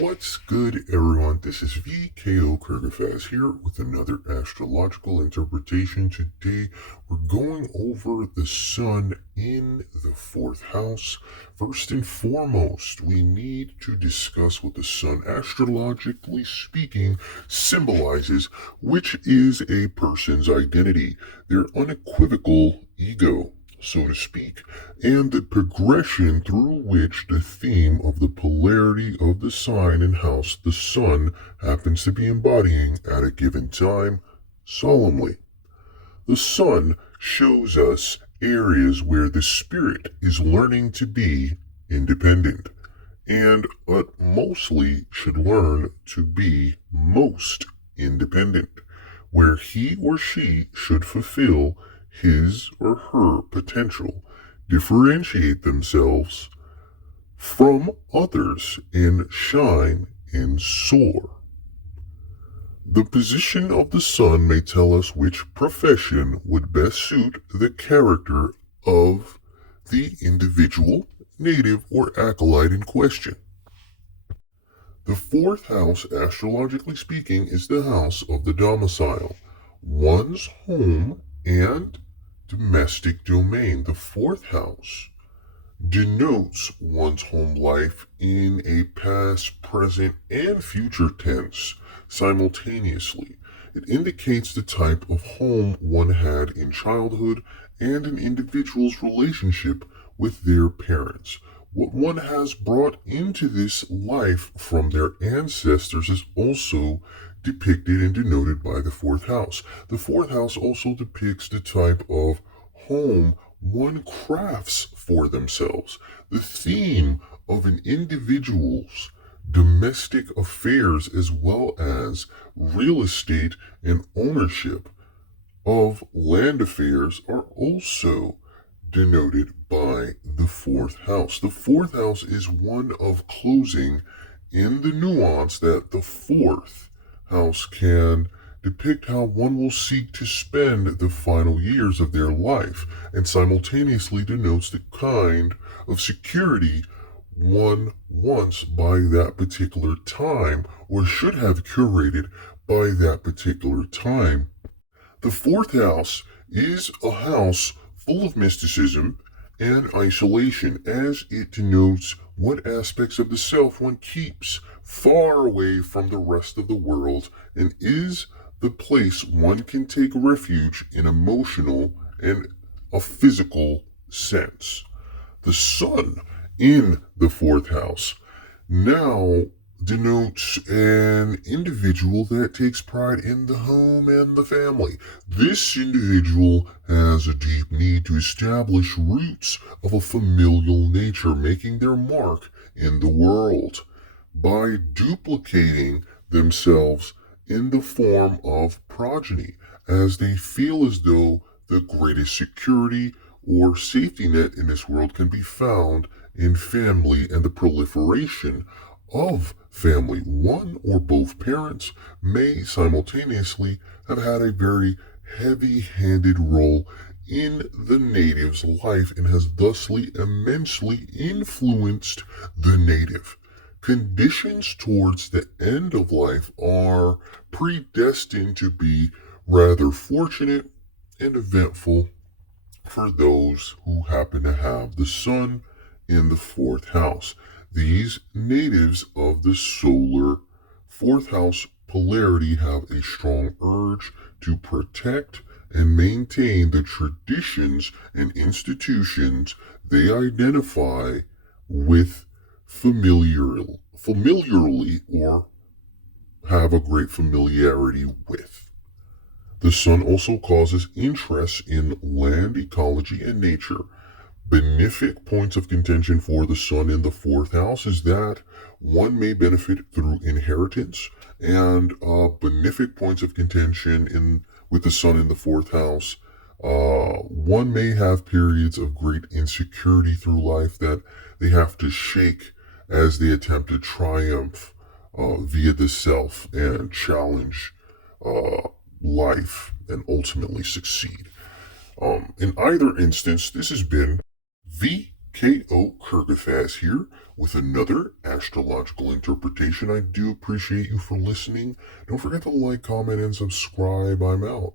What's good, everyone? This is V.K.O. here with another astrological interpretation. Today, we're going over the sun in the fourth house. First and foremost, we need to discuss what the sun, astrologically speaking, symbolizes, which is a person's identity, their unequivocal ego, so to speak, and the progression through which the theme of the polarity of the sign and house the sun happens to be embodying at a given time solemnly. The sun shows us areas where the spirit is learning to be independent and mostly should learn to be most independent, where he or she should fulfill his or her potential, differentiate themselves from others, and shine and soar. The position of the sun may tell us which profession would best suit the character of the individual, native, or acolyte in question. The fourth house, astrologically speaking, is the house of the domicile, one's home and domestic domain. The fourth house denotes one's home life in a past, present, and future tense simultaneously. It indicates the type of home one had in childhood and an individual's relationship with their parents. What one has brought into this life from their ancestors is also depicted and denoted by the fourth house. The fourth house also depicts the type of home one crafts for themselves. The theme of an individual's domestic affairs as well as real estate and ownership of land affairs are also denoted by the fourth house. The fourth house is one of closing in the nuance that the fourth house can depict how one will seek to spend the final years of their life and simultaneously denotes the kind of security one wants by that particular time or should have curated by that particular time. The fourth house is a house full of mysticism and isolation as it denotes what aspects of the self one keeps far away from the rest of the world and is the place one can take refuge in emotional and a physical sense. The sun in the fourth house now denotes an individual that takes pride in the home and the family. This individual has a deep need to establish roots of a familial nature, making their mark in the world by duplicating themselves in the form of progeny, as they feel as though the greatest security or safety net in this world can be found in family and the proliferation of family. One or both parents may simultaneously have had a very heavy handed role in the native's life and has thusly immensely influenced the native. Conditions towards the end of life are predestined to be rather fortunate and eventful for those who happen to have the sun in the fourth house. These natives of the solar fourth house polarity have a strong urge to protect and maintain the traditions and institutions they identify with familiarly or have a great familiarity with. The sun also causes interest in land, ecology, and nature. Benefic points of contention for the sun in the fourth house is that one may benefit through inheritance, and benefic points of contention in with the sun in the fourth house. One may have periods of great insecurity through life that they have to shake as they attempt to triumph via the self and challenge uh, life and ultimately succeed. In either instance, this has been V V.K.O. Kyrgyzstan here with another astrological interpretation. I do appreciate you for listening. Don't forget to like, comment, and subscribe. I'm out.